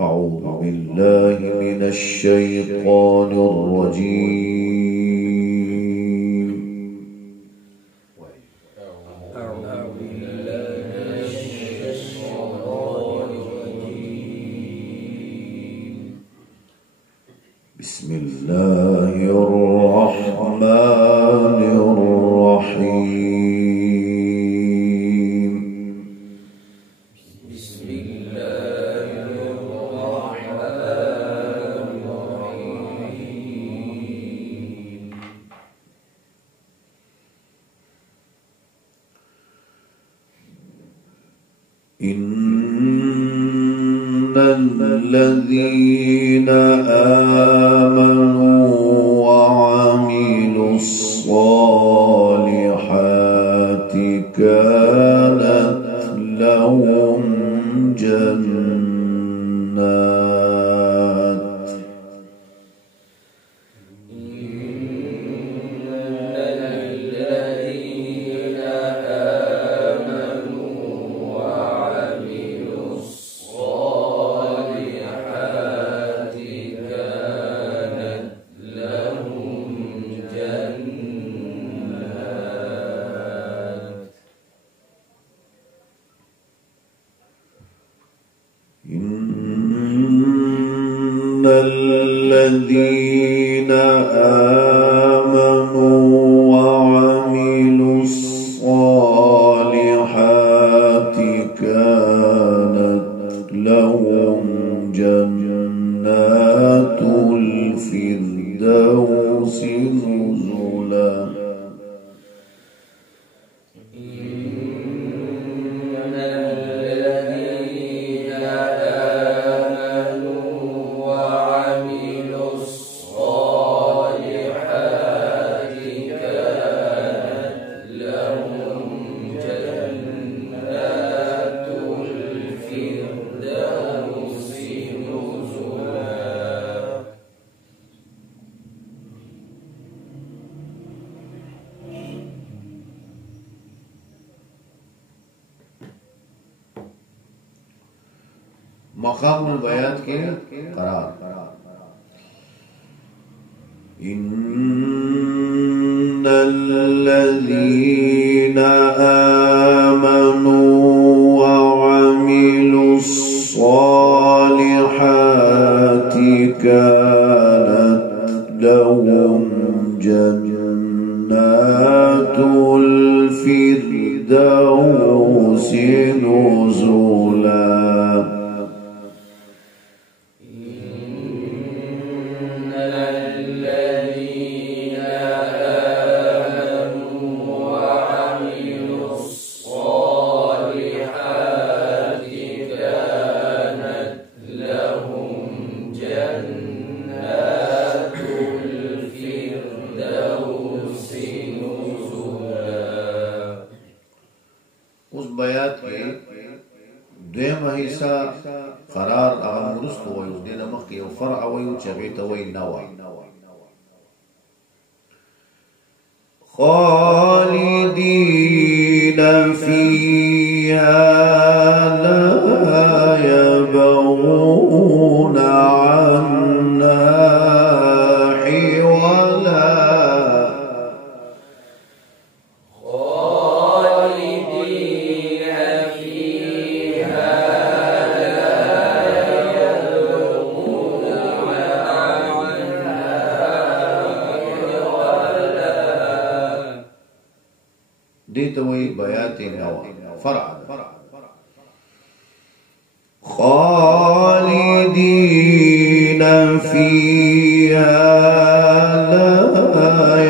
أعوذ بالله من الشيطان الرجيم. بسم الله الرحمن الرحيم. بسم الله الرحمن الرحيم. إن الذين آمنوا وعملوا الصالحات كانت لهم جنات إن الذين آمنوا وعملوا الصالحات كانت لهم جنات الفردوس نزلا. मकाम बयात के करार। इन्नल्लज़ीन आमनू वअमिलु स्सालिहाति कानत लहुम जन्नातुल फिरदौसि नुज़ुला। دویمه حصہ قرار اغا مرست ویو دینا مخی و فرع ویو چغیت وی نوا خالدین فیها لا یبغون عنها حولا. ديتوي بيات نوا فرع خالدين فيها لا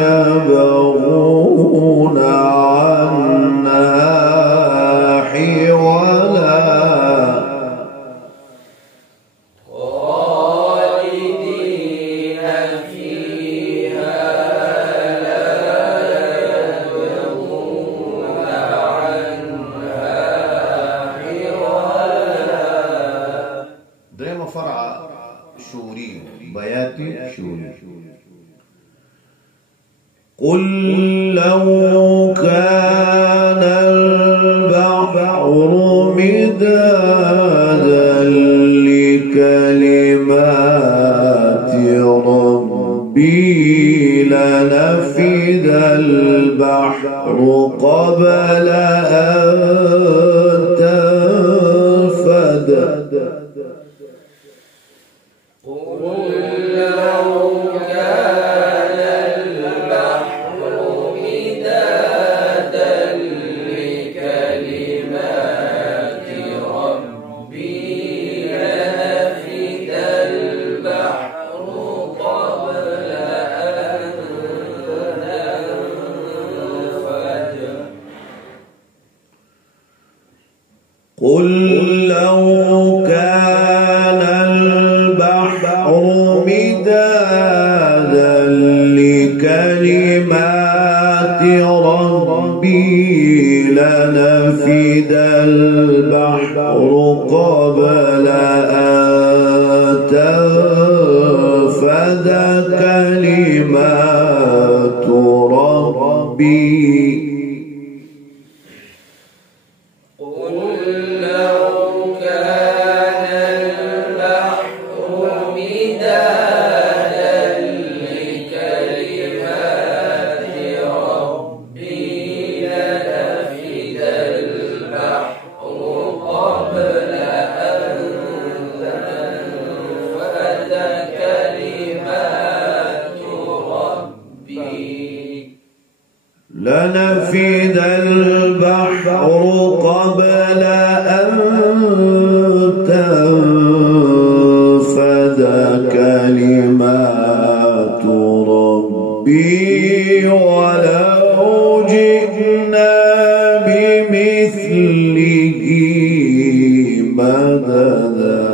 يبغون عنها حولا. قل لو كان البحر مدادا لكلمات البحر قبل أن تنفد قل لو كان البحر مدادا لكلمات ربي لنفد البحر قبل أن تنفد كلمات ربي لنفد البحر قبل أن تنفد كلمات ربي ولو جئنا بمثله مددا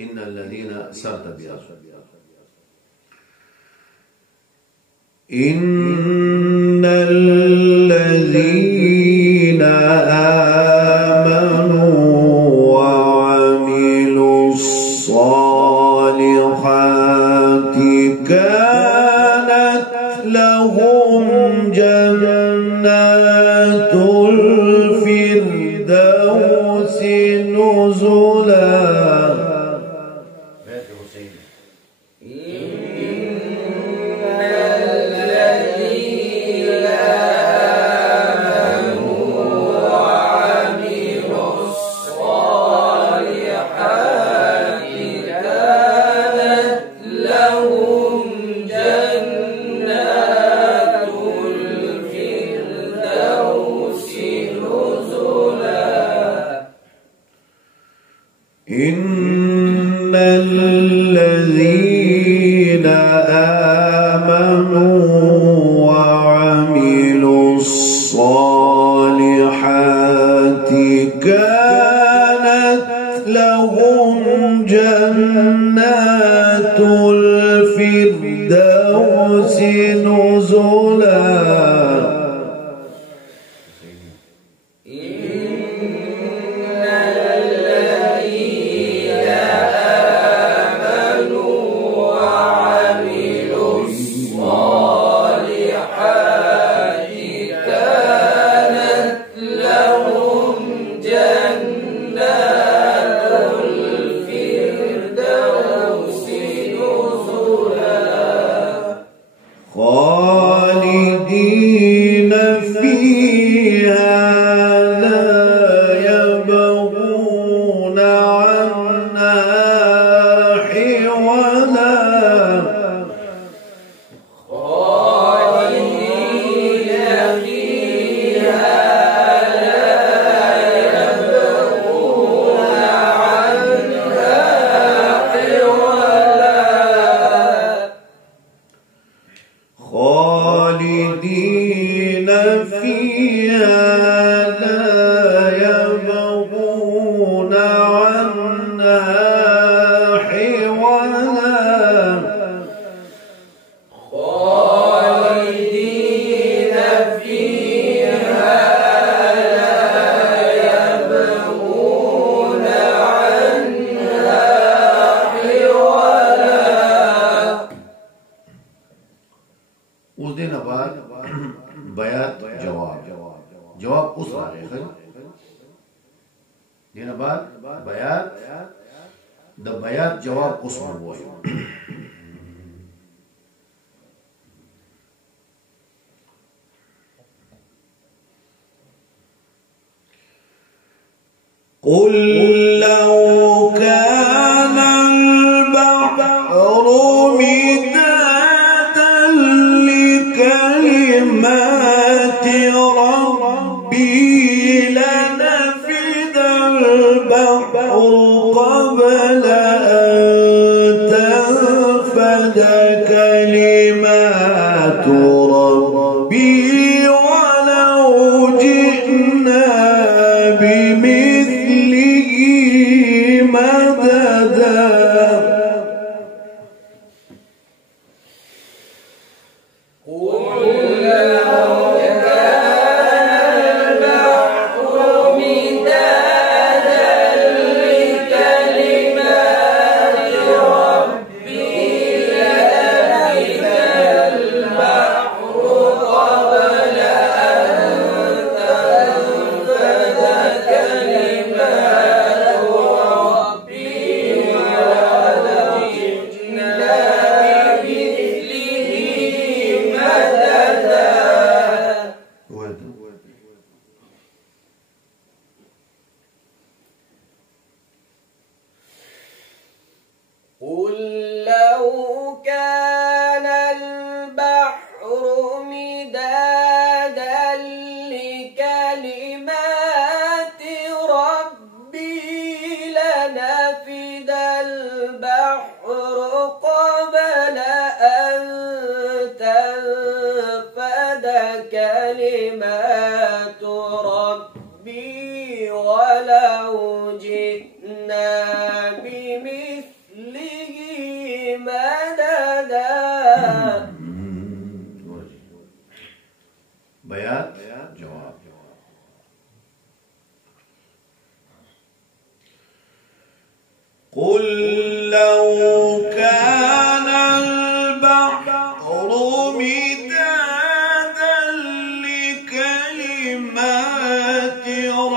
إن الذين سرت بياس إن الذين آمنوا وعملوا الصالحات كانت لهم جنات الفردوس نزلا إن الذين آمنوا وعملوا الصالحات كانت لهم جنات الفردوس نزلا خالدين فيها لا يبغون عنها حولا خالدين فيها لا يبغون عنها حولا خالدين فيها لا يبغون عنها حولا خالدين دينا بعد بيات ده بيات جواب اسمه هو قل لو كان البحر مدادا لكلمات ربي لنفد البحر قبل أن تنفد كلمات ربي ولو جئنا بمثله مددا كلمات ربي ولو جئنا بمثله مددا. بيات جواب. قل لو كان البحر مدادا لكلمات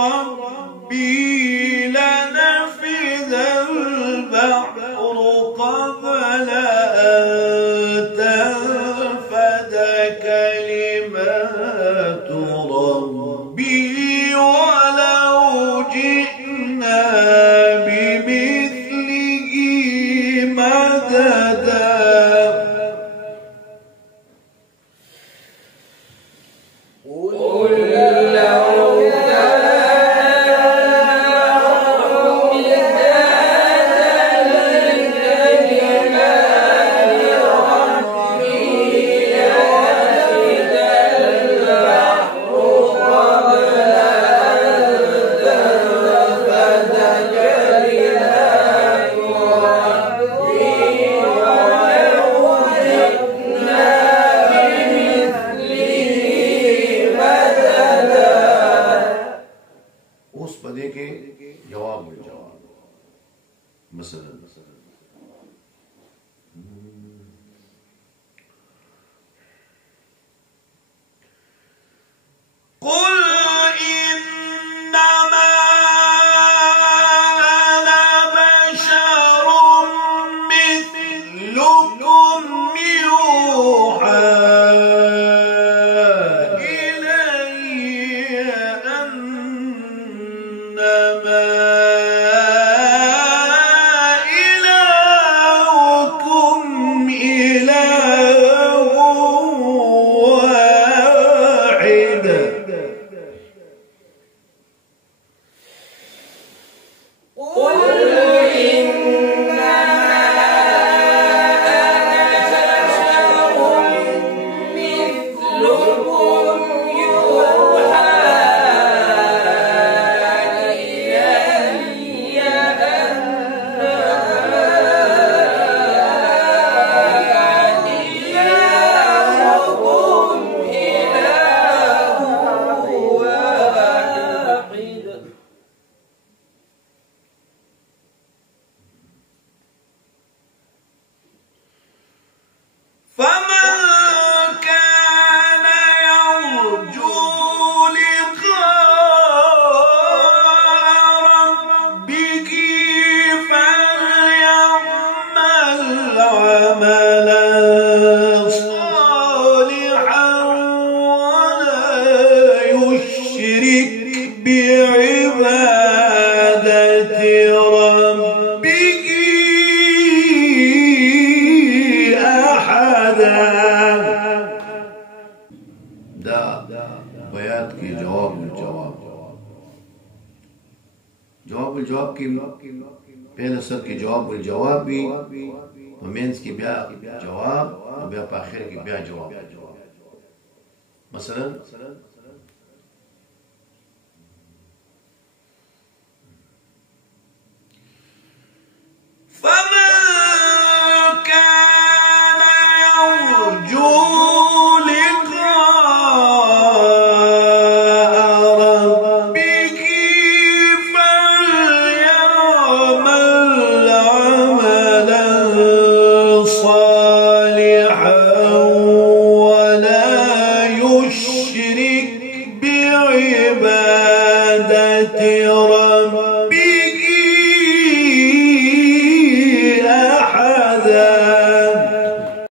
ربي لنفد البحر قبل أن تنفد كلمات ربي ولو جئنا بمثله مددا. جواب الجواب مثلا قل إنما أنا بشر مثلكم يوحى إلي أنما جواب الجواب کې پہله سر کې جواب الجواب وي په منځ کې بیا جواب او بیا په اخر کې بیا جواب مثلا